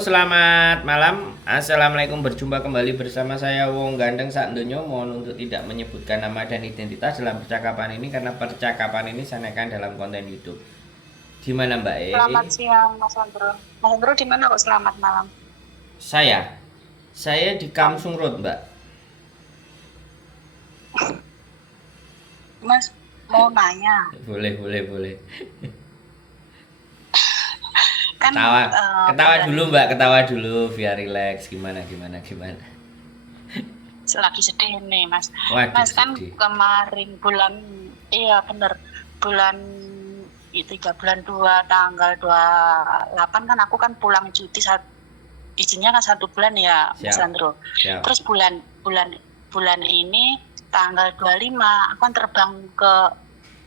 Selamat malam, assalamualaikum. Berjumpa kembali bersama saya Wong Gandeng Sak Donya. Mohon untuk tidak menyebutkan nama dan identitas dalam percakapan ini karena percakapan ini saya naikkan dalam konten YouTube. Gimana Mbak E? Selamat siang, Mas Andro. Mas Andro di mana kok selamat malam? Saya di Kamsung Road Mbak. Mas mau nanya, Boleh. kan Ketawa dulu Mbak, ketawa dulu biar rileks. Gimana? lagi sedih nih, Mas. Waduh Mas kan sedih. kemarin bulan, iya bener, bulan 3 bulan 2 tanggal 28 kan aku kan pulang cuti izinnya kan 1 bulan ya, Mas Siap, Andro. siap. Terus bulan ini tanggal 25 aku kan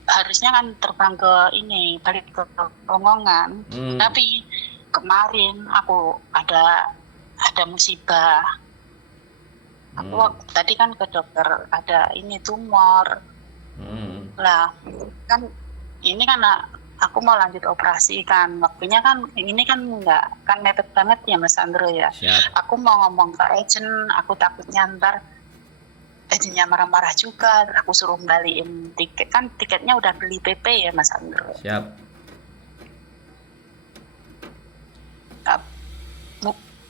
harusnya kan terbang ke ini balik ke Lamongan. Tapi kemarin aku ada musibah. Aku tadi kan ke dokter ada ini tumor. Lah kan ini kan aku mau lanjut operasi kan, waktunya kan ini kan nggak kan mepet banget ya Mas Andro ya. Siap. Aku mau ngomong ke agent, aku takutnya ntar agentnya marah-marah juga, aku suruh balikin tiket, kan tiketnya udah beli PP ya Mas Andro. Siap.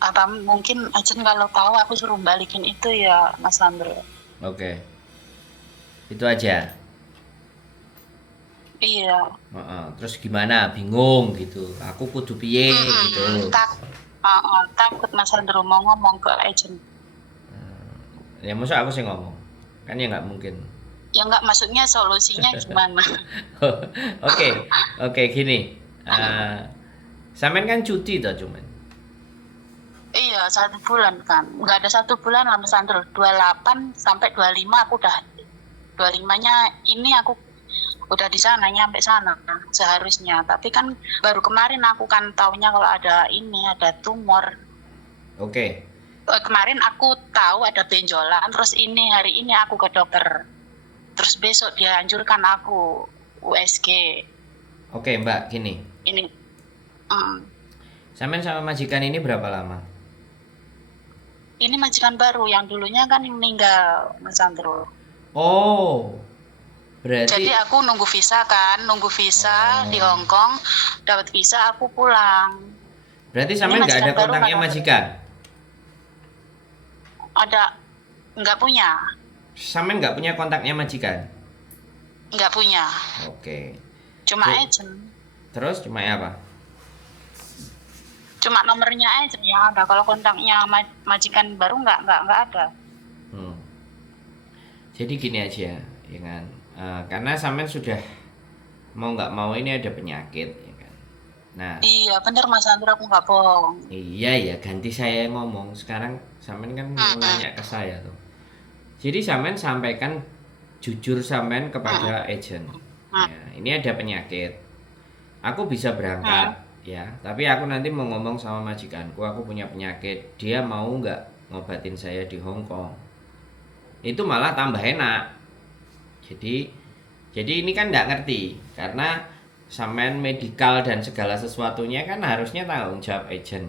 Apa mungkin agent kalau tahu aku suruh balikin itu ya Mas Andro. Oke. Itu aja. Iya. Terus gimana? Bingung gitu. Aku kudu piye gitu. Takut Mas Andro mau ngomong ke agent. Ya masa aku sih ngomong. Kan ya nggak mungkin. Ya nggak, maksudnya solusinya gimana? Oke, gini. Sampean kan cuti toh cuman. Iya, 1 bulan kan. Nggak ada 1 bulan lah Mas Andro. 28 sampai 25 aku udah 25-nya ini aku udah di sana, nyampe sana seharusnya. Tapi kan baru kemarin aku kan taunya kalau ada tumor. Oke. Kemarin aku tahu ada benjolan, terus hari ini aku ke dokter. Terus besok dia anjurkan aku USG. Oke, Mbak, gini. Ini Sampean sama majikan ini berapa lama? ini majikan baru, yang dulunya kan meninggal Mas Andro. Oh. Jadi Berarti aku nunggu visa di Hong Kong, dapat visa aku pulang. berarti sampean nggak ada kontaknya majikan? Ada, nggak punya. Sampean nggak punya kontaknya majikan? Nggak punya. Oke. Cuma agent. Terus cuma apa? Cuma nomornya agent yang ada. Kalau kontaknya majikan baru nggak ada. Jadi gini aja, ya kan? Karena sampean sudah mau nggak mau ini ada penyakit, ya kan? Nah. Iya bener Mas Andro, aku nggak bohong. Iya ya, ganti saya ngomong. Sekarang sampean kan mau nanya ke saya tuh. Jadi sampean sampaikan jujur sampean kepada agent. Ya, ini ada penyakit. Aku bisa berangkat, ya. Tapi aku nanti mau ngomong sama majikanku, aku punya penyakit. Dia mau nggak ngobatin saya di Hong Kong? Itu malah tambah enak. Jadi ini kan nggak ngerti karena sampean medikal dan segala sesuatunya kan harusnya tanggung jawab agent.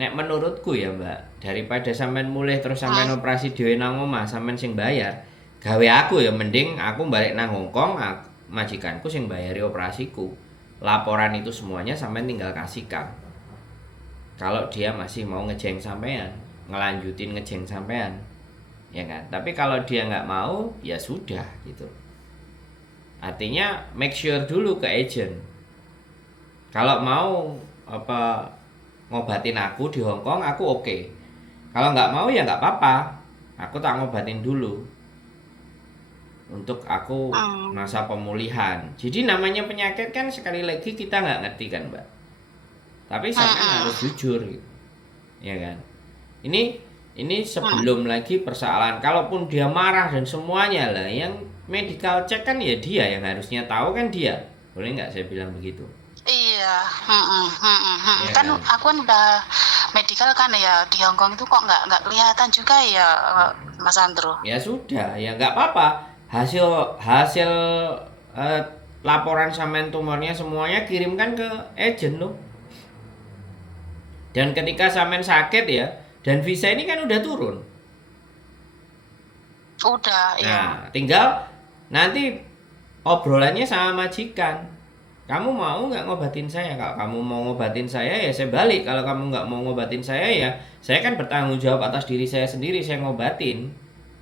Nek menurutku ya Mbak, daripada sampean mulih terus sampean operasi dhewe nang omah, sampean sing bayar. Gawe aku ya mending aku balik nang Hong Kong, majikanku sing bayari operasiku. Laporan itu semuanya sampean tinggal kasihkan. Kalau dia masih mau ngejeng sampean, ngelanjutin ngejeng sampean. Ya kan? Tapi kalau dia nggak mau, ya sudah gitu. Artinya make sure dulu ke agent. Kalau mau ngobatin aku di Hong Kong, aku oke. Kalau nggak mau ya nggak apa-apa. Aku tak ngobatin dulu. Untuk aku masa pemulihan. Jadi namanya penyakit kan sekali lagi kita nggak ngerti kan Mbak. Tapi sampean harus jujur gitu. Ya kan? Ini sebelum lagi persoalan. Kalaupun dia marah dan semuanya lah, yang medical check kan ya dia yang harusnya tahu kan dia. Boleh nggak saya bilang begitu? Iya, kan aku kan udah medical kan ya di Hong Kong itu kok nggak kelihatan juga ya Mas Andro. Ya sudah, ya nggak apa-apa. Hasil laporan sampean tumornya semuanya kirimkan ke agent loh. Dan ketika sampean sakit ya, dan visa ini kan udah turun. Udah, iya. Nah, tinggal nanti obrolannya sama majikan. Kamu mau nggak ngobatin saya? Kalau kamu mau ngobatin saya ya saya balik. Kalau kamu nggak mau ngobatin saya ya saya kan bertanggung jawab atas diri saya sendiri, saya ngobatin.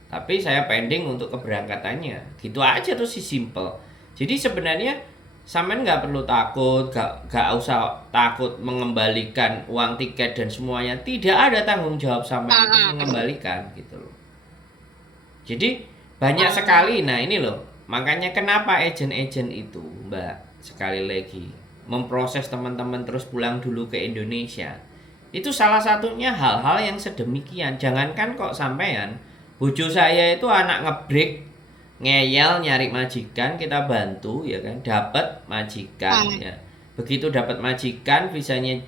Tapi saya pending untuk keberangkatannya. Gitu aja tuh sih, simple. Jadi sebenarnya sampean nggak perlu takut, nggak usah takut mengembalikan uang tiket dan semuanya. Tidak ada tanggung jawab sampean untuk mengembalikan gitu loh. Jadi banyak sekali, nah ini loh, makanya kenapa agen-agen itu, Mbak, sekali lagi, memproses teman-teman terus pulang dulu ke Indonesia. Itu salah satunya hal-hal yang sedemikian. Jangankan kok sampean, bojo saya itu anak ngebreak, ngeyel nyari majikan, kita bantu ya kan, dapat majikan ya. Begitu dapat majikan, visanya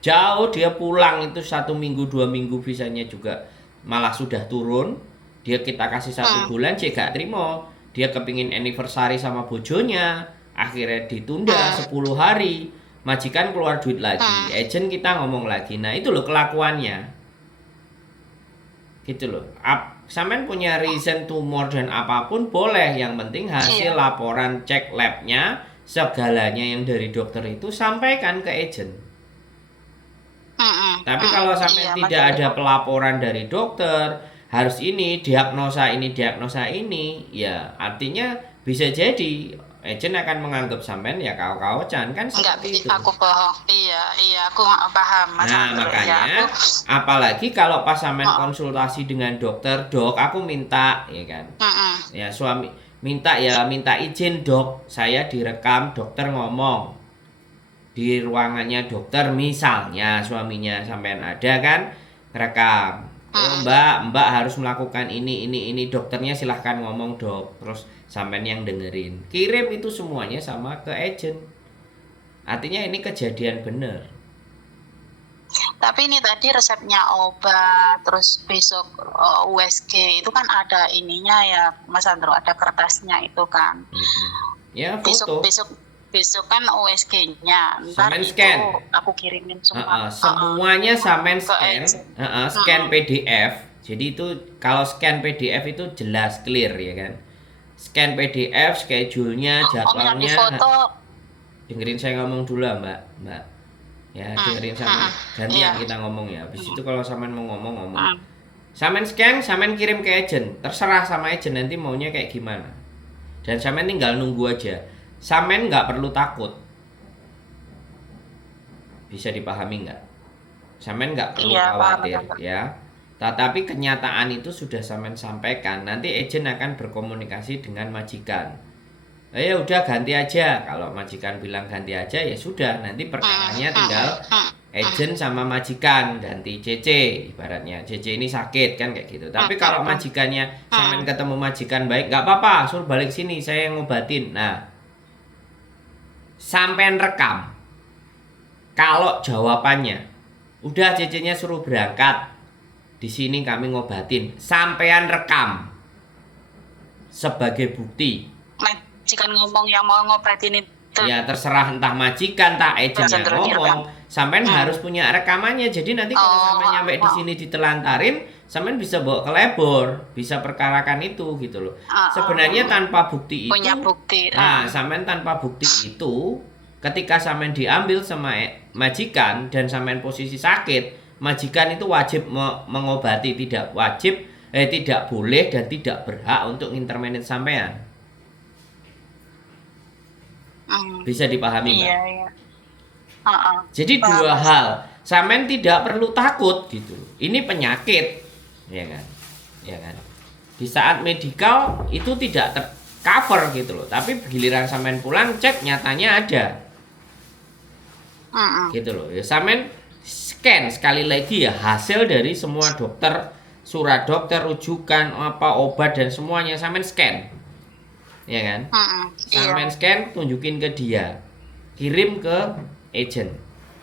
jauh, dia pulang itu 1 minggu 2 minggu visanya juga malah sudah turun. Dia kita kasih 1 bulan, dia gak terima. Dia kepingin anniversary sama bojonya, akhirnya ditunda 10 hari. Majikan keluar duit lagi, agent kita ngomong lagi. Nah itu loh kelakuannya. Gitu loh. Sampean punya reason tumor dan apapun boleh, yang penting hasil laporan cek labnya, segalanya yang dari dokter itu sampaikan ke agent. Tapi kalau sampean tidak ada pelaporan dari dokter, harus ini diagnosa ini, ya artinya bisa jadi agent akan menganggap sampean ya kau-kaucan kan seperti itu. Aku paham. Iya, aku nggak paham. Nah, makanya apalagi kalau pas sampean konsultasi dengan dokter, dok, aku minta, ya kan. Ya suami minta izin, dok, saya direkam, dokter ngomong di ruangannya dokter, misalnya suaminya sampean ada kan, rekam. Oh, Mbak harus melakukan ini, dokternya silahkan ngomong, dok. Terus sampean yang dengerin, kirim itu semuanya sama ke agent. Artinya ini kejadian bener. Tapi ini tadi resepnya obat, terus besok USG itu kan ada ininya ya, Mas Andro, ada kertasnya itu kan. Ya, foto. Besok kan USG-nya, ntar sampean itu scan. aku kirimin semua. Semuanya sampean scan, scan PDF. Jadi itu kalau scan PDF itu jelas clear ya kan. Scan PDF, schedule-nya, jadwalnya. Dengerin saya ngomong dulu lah, Mbak. Ya, dengerin sampean. Gantian kita ngomong ya. Habis itu kalau sampean mau ngomong. Sampean scan, sampean kirim ke agent. Terserah sama agent nanti maunya kayak gimana. Dan sampean tinggal nunggu aja. Sampean nggak perlu takut. Bisa dipahami nggak? Sampean nggak perlu khawatir ya. Tetapi kenyataan itu sudah sampean sampaikan. Nanti agent akan berkomunikasi dengan majikan. Ya udah ganti aja. Kalau majikan bilang ganti aja ya sudah. Nanti perkaranya tinggal agent sama majikan ganti CC. Ibaratnya CC ini sakit kan kayak gitu. Tapi kalau majikannya sampean ketemu majikan baik, nggak apa-apa, suruh balik sini, saya yang ngobatin. Nah, sampean rekam. Kalau jawabannya udah CC-nya suruh berangkat, di sini kami ngobatin, sampean rekam sebagai bukti. Majikan ngomong yang mau ngobatin itu. Ya terserah, entah majikan, entah agent yang ngomong. Sampean harus punya rekamannya. Jadi nanti kalau sampean nyampe di sini ditelantarin, sampean bisa bawa ke labor, bisa perkarakan itu gitu loh. Sebenarnya tanpa bukti itu, punya bukti. Nah, sampean tanpa bukti itu, ketika sampean diambil sama majikan dan sampean posisi sakit, majikan itu wajib mengobati, tidak boleh dan tidak berhak untuk intervensi sampean. Bisa dipahami, Mbak? Iya. Jadi dua hal, sampean tidak perlu takut gitu. Ini penyakit, ya kan? Di saat medikal itu tidak tercover gitu loh. Tapi giliran sampean pulang cek nyatanya ada, gitu loh. Ya sampean scan sekali lagi ya hasil dari semua dokter, surat dokter, rujukan, obat dan semuanya sampean scan, ya kan? Sampean scan, tunjukin ke dia, kirim ke agent,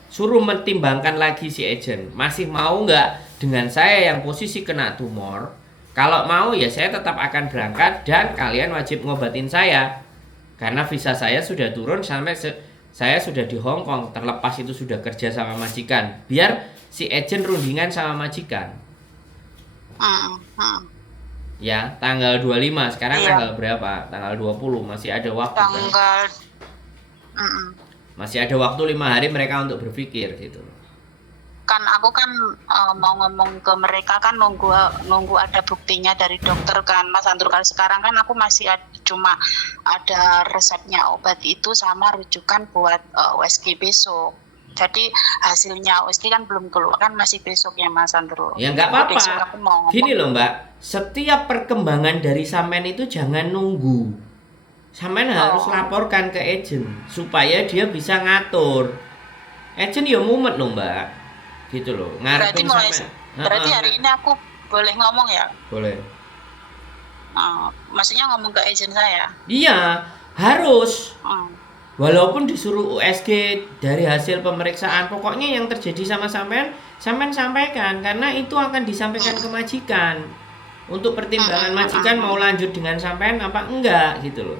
suruh mentimbangkan lagi si agent, masih mau nggak dengan saya yang posisi kena tumor? Kalau mau ya saya tetap akan berangkat dan kalian wajib ngobatin saya karena visa saya sudah turun sampai saya sudah di Hong Kong, terlepas itu sudah kerja sama majikan, biar si agent rundingan sama majikan. Ya, tanggal 25. Sekarang Iya. tanggal berapa? Tanggal 20. Masih ada waktu kan? Tanggal Masih ada waktu 5 hari mereka untuk berpikir gitu. kan aku kan mau ngomong ke mereka kan nunggu ada buktinya dari dokter kan Mas Andrew. Kalau sekarang kan aku masih cuma ada resepnya obat itu sama rujukan buat USG besok. Jadi hasilnya USG kan belum keluar kan, masih besok ya Mas Andrew. Ya nggak apa-apa. Besok aku mau ngomong. Gini loh Mbak, setiap perkembangan dari sampean itu jangan nunggu. Sampean harus laporkan ke agent supaya dia bisa ngatur. Agent ya mumet loh Mbak. Gitu loh. Ngarepin sampean. Berarti hari ini aku boleh ngomong ya? Boleh. Maksudnya ngomong ke agent saya? Iya, harus. Walaupun disuruh USG dari hasil pemeriksaan, pokoknya yang terjadi sama sampean sampaikan, karena itu akan disampaikan ke majikan untuk pertimbangan majikan mau lanjut dengan sampean apa enggak gitu loh.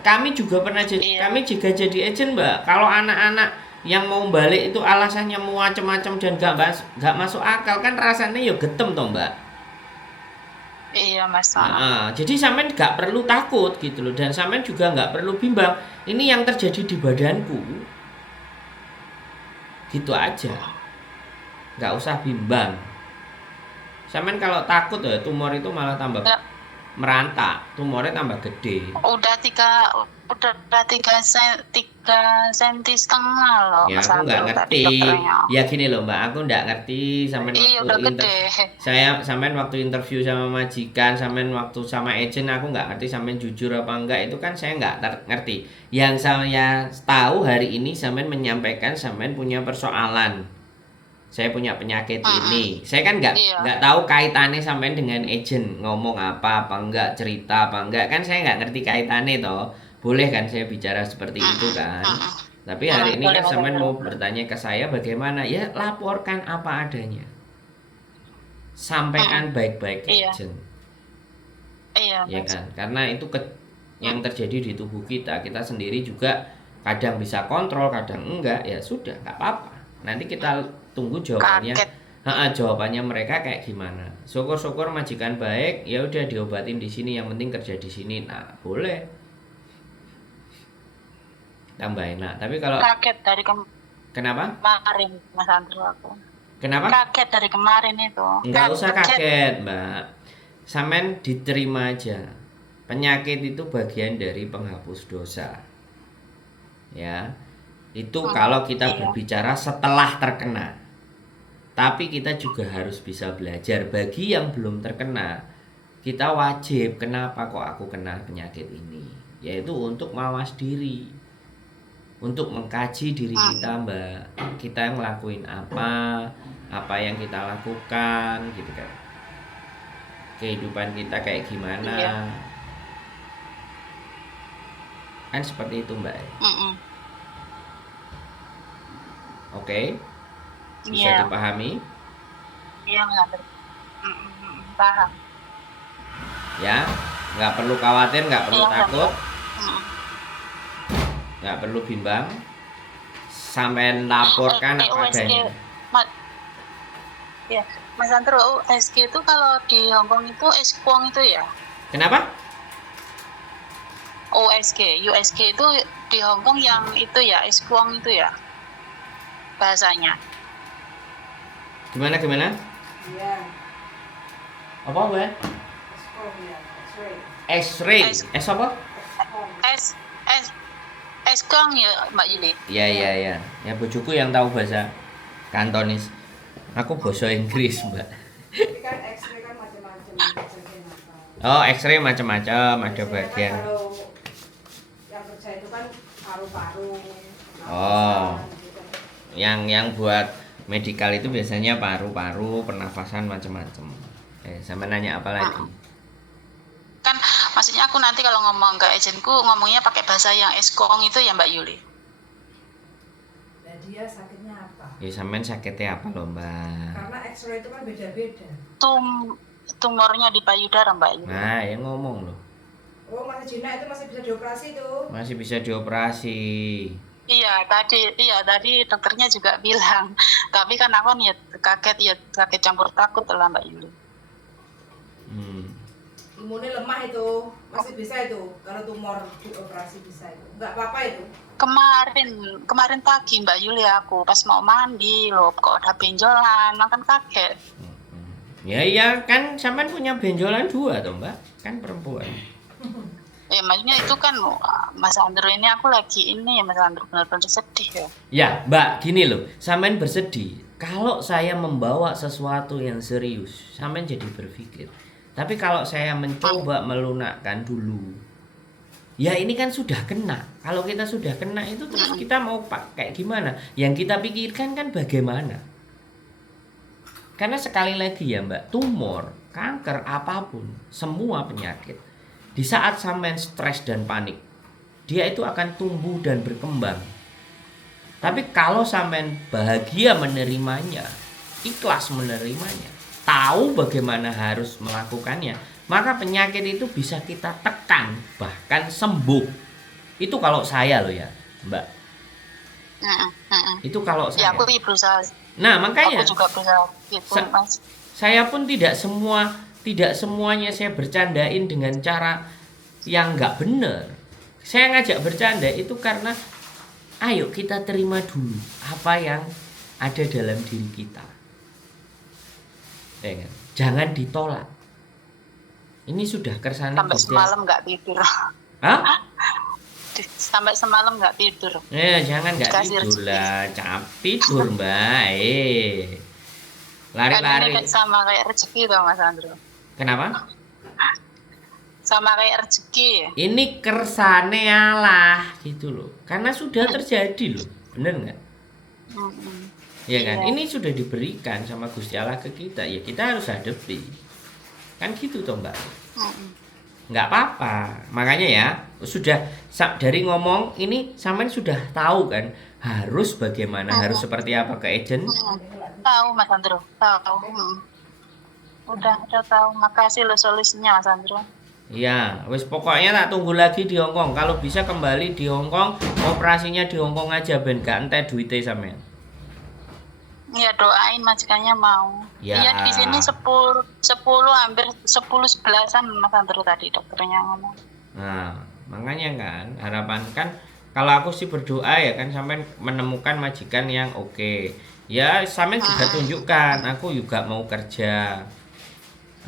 Kami juga pernah kami juga jadi agent Mbak. Kalau anak-anak yang mau balik itu alasannya macam-macam dan gak masuk akal kan rasanya ya getem toh Mbak. Iya Mas. Jadi sampean nggak perlu takut gitu loh, dan sampean juga nggak perlu bimbang. Ini yang terjadi di badanku, gitu aja. Nggak usah bimbang. Sampean kalau takut ya tumor itu malah tambah merantak, tumornya tambah gede. Udah 3 senti setengah loh. Ya aku nggak ngerti. Ya gini loh Mbak, aku nggak ngerti sampean sampean waktu interview sama majikan, sampean waktu sama agent, aku nggak ngerti sampean jujur apa enggak, itu kan saya nggak ngerti. Yang saya tahu hari ini sampean menyampaikan sampean punya persoalan. Saya punya penyakit ini. Saya kan nggak tahu kaitannya sampean dengan agent, ngomong apa enggak, cerita apa enggak, kan saya nggak ngerti kaitannya toh. Boleh kan saya bicara seperti itu kan? Tapi hari ini kan sampean mau bertanya ke saya bagaimana? Ya laporkan apa adanya. Sampaikan baik-baik ke agent. Iya. Ya kan? Karena itu yang terjadi di tubuh kita sendiri juga kadang bisa kontrol, kadang enggak. Ya sudah, nggak apa-apa. Nanti kita tunggu jawabannya. Jawabannya mereka kayak gimana. Syukur-syukur majikan baik, ya udah diobatin di sini, yang penting kerja di sini. Nah, boleh. Tambah enak. Tapi kalau kaget dari kenapa? Kemarin Mas Andrew aku. Kenapa? Kaget dari kemarin itu. Enggak usah kaget, Mbak. Sampean diterima aja. Penyakit itu bagian dari penghapus dosa. Ya. Itu kalau kita berbicara setelah terkena. Tapi kita juga harus bisa belajar. Bagi yang belum terkena, kita wajib, kenapa kok aku kena penyakit ini? Yaitu untuk mawas diri, untuk mengkaji diri kita Mbak. Kita ngelakuin apa yang kita lakukan gitu kan. Kehidupan kita kayak gimana. Kan seperti itu Mbak. Oke. Bisa dipahami? Iya, paham. Ya, nggak perlu khawatir, nggak perlu takut, nggak perlu bimbang. Sampai laporkan apa adanya. Ya, Mas Andrew, USG itu kalau di Hongkong itu eskuang itu ya? Kenapa? USG itu di Hongkong yang itu ya, eskuang itu ya bahasanya. Gimana? Iya. Apa Mbak? X-ray. Apa? Eskong ya Mbak Yuli. Iya. Ya bojoku yang tahu bahasa Kantonis. Aku bahasa Inggris, Mbak. Tapi kan X-ray kan macam-macam. Oh, X-ray macam-macam, ada bagian. Kan kalau yang kerja itu kan paru-paru. Oh. Yang buat medikal itu biasanya paru-paru, pernafasan macam-macam. Sama nanya apa lagi? Kan maksudnya aku nanti kalau ngomong ke agentku ngomongnya pakai bahasa yang eskong itu ya Mbak Yuli. Nah, dia sakitnya apa? Ya sampean sakitnya apa loh Mbak? Karena X-ray itu kan beda-beda. Tumornya di payudara Mbak Yuli. Nah, yang ngomong loh. Oh, masih jinak itu masih bisa dioperasi tuh. Masih bisa dioperasi. Tadi dokternya juga bilang. Tapi kan aku kan kaget campur takut lah Mbak Yuli. Imunnya lemah itu, masih bisa itu kalau tumor dioperasi bisa itu, nggak apa-apa itu. Kemarin pagi Mbak Yuli aku pas mau mandi loh kok ada benjolan, makan kaget. Ya kan sampean punya benjolan 2 toh Mbak, kan perempuan. Maksudnya itu kan Mas Andrew ini aku lagi ini ya Mas Andrew benar-benar sedih ya. Ya Mbak, gini loh, sampean bersedih. Kalau saya membawa sesuatu yang serius, sampean jadi berpikir. Tapi kalau saya mencoba melunakkan dulu, ya ini kan sudah kena. Kalau kita sudah kena itu terus kita mau kayak gimana? Yang kita pikirkan kan bagaimana? Karena sekali lagi ya Mbak, tumor, kanker, apapun, semua penyakit, di saat sampean stres dan panik, dia itu akan tumbuh dan berkembang. Tapi kalau sampean bahagia menerimanya, ikhlas menerimanya, tahu bagaimana harus melakukannya, maka penyakit itu bisa kita tekan, bahkan sembuh. Itu kalau saya loh ya Mbak. Itu kalau saya. Ya aku berusaha. Nah makanya aku juga berusaha gitu Mas. Saya pun tidak semuanya saya bercandain dengan cara yang nggak benar. Saya ngajak bercanda itu karena ayo kita terima dulu apa yang ada dalam diri kita. Ya kan? Jangan ditolak. Ini sudah kersane sampai semalam nggak tidur. Hah? Sampai semalam nggak tidur. Jangan nggak tidur lah, tidur Mbak. Lari-lari. Kan ini sama kayak rezeki toh Mas Andrew. Kenapa? Sama kayak rezeki. Ini kersane Allah gitu loh. Karena sudah terjadi loh, bener nggak? Ya kan, ini sudah diberikan sama Gusti Allah ke kita, ya kita harus hadapi. Kan gitu toh Mbak. Nggak apa-apa. Makanya ya, sudah dari ngomong ini sampean sudah tahu kan harus bagaimana, harus seperti apa ke agent? Tahu Mas Andrew, tahu. Udah tahu. Makasih lo solusinya Mas Andrew. Ya, wis pokoknya tak tunggu lagi di Hongkong. Kalau bisa kembali di Hongkong, operasinya di Hongkong aja ben gak entek duitnya sampean. Ya doain majikannya mau. Iya di sini 10 hampir 10-11an Mas Andrew tadi dokternya ngomong. Nah, makanya kan harapan kan kalau aku sih berdoa ya kan sampean menemukan majikan yang oke. Ya sampean juga tunjukkan aku juga mau kerja.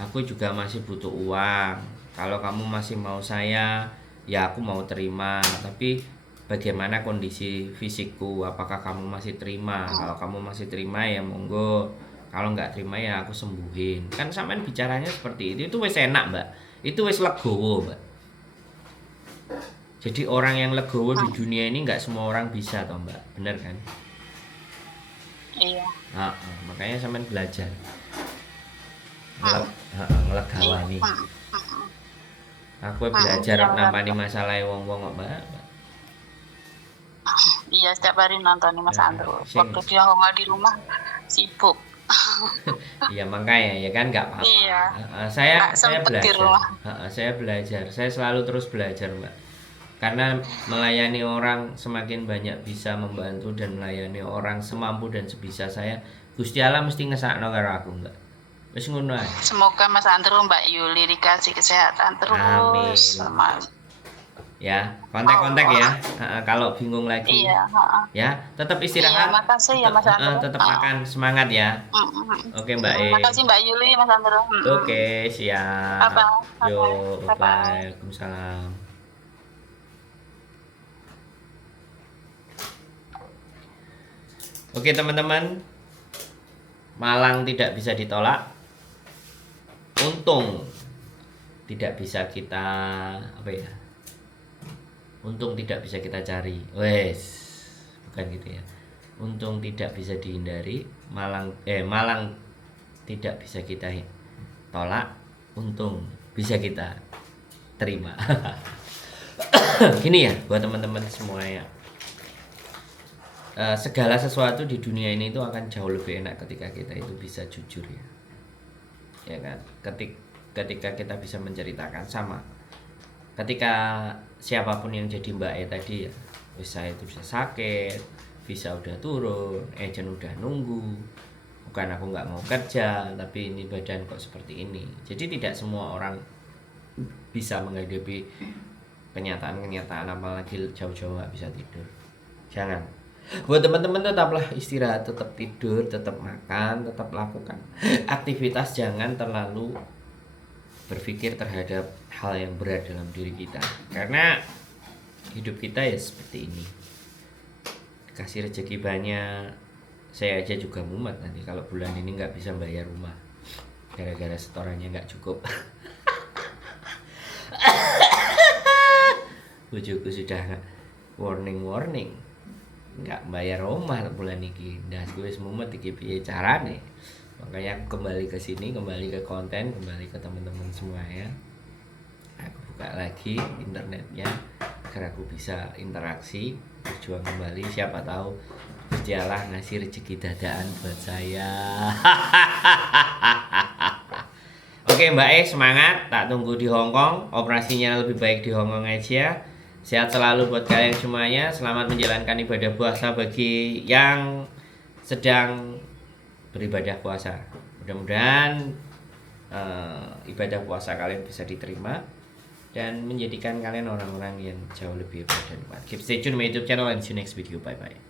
Aku juga masih butuh uang. Kalau kamu masih mau saya, ya aku mau terima. Tapi bagaimana kondisi fisikku? Apakah kamu masih terima? Kalau kamu masih terima ya monggo. Kalau nggak terima ya aku sembuhin. Kan sampean bicaranya seperti itu. Itu wis enak Mbak. Itu wis legowo Mbak. Jadi orang yang legowo di dunia ini nggak semua orang bisa toh Mbak. Bener kan? Iya. Makanya sampean belajar. Ngelegawani. Aku belajar nampani masalah wong-wong kok Mbak. Iya setiap hari nonton Mas Andrew. Waktu dia nggak di rumah sibuk. Iya makanya ya kan nggak apa-apa. Iya. Saya belajar. Saya belajar. Saya selalu terus belajar Mbak. Karena melayani orang semakin banyak bisa membantu dan melayani orang semampu dan sebisa saya. Gusti Allah mesti ngesakno karo aku Mbak. Wis ngono ae. Semoga Mas Andrew Mbak Yuli dikasih kesehatan terus. Amin. Ya, kontak-kontak ya. Kalau bingung lagi. Iya, ya, tetap istirahat. Iya, makasih ya Mas Andrew. Tetap makan, semangat ya. Oke, Mbak E. Makasih Mbak Yuli, Mas Andrew. Oke, siap. Yo, bye. Waalaikumsalam. Oke, teman-teman. Malang tidak bisa ditolak. Untung tidak bisa kita untung tidak bisa kita cari. Bukan gitu ya. Untung tidak bisa dihindari. Malang tidak bisa kita tolak. Untung bisa kita terima. Gini ya buat teman-teman semua ya. Segala sesuatu di dunia ini itu akan jauh lebih enak ketika kita itu bisa jujur ya. Ya kan? Ketika kita bisa menceritakan sama. Ketika siapapun yang jadi Mbak E tadi ya, saya itu udah sakit, visa udah turun, agent udah nunggu, bukan aku nggak mau kerja, tapi ini badan kok seperti ini. Jadi tidak semua orang bisa menghadapi kenyataan-kenyataan, apalagi jauh-jauh nggak bisa tidur. Jangan. Buat teman-teman, tetaplah istirahat, tetap tidur, tetap makan, tetap lakukan aktivitas. Jangan terlalu berpikir terhadap hal yang berat dalam diri kita, karena hidup kita ya seperti ini. Kasih rezeki banyak, saya aja juga mumet nanti kalau bulan ini nggak bisa bayar rumah gara-gara setorannya nggak cukup. Bojoku sudah warning nggak bayar rumah bulan ini, dah gue mumet iki piye carane. Makanya aku kembali ke sini, kembali ke konten, kembali ke teman-teman semua ya. Aku buka lagi internetnya agar aku bisa interaksi, berjuang kembali. Siapa tahu Gusti Allah ngasih rezeki dadaan buat saya. Oke Mbak E, semangat, tak tunggu di Hongkong. Operasinya lebih baik di Hongkong aja. Sehat selalu buat kalian semuanya. Selamat menjalankan ibadah puasa bagi yang sedang beribadah puasa. Mudah-mudahan ibadah puasa kalian bisa diterima dan menjadikan kalian orang-orang yang jauh lebih hebat dan kuat. Keep stay tune my YouTube channel and see you next video. Bye bye.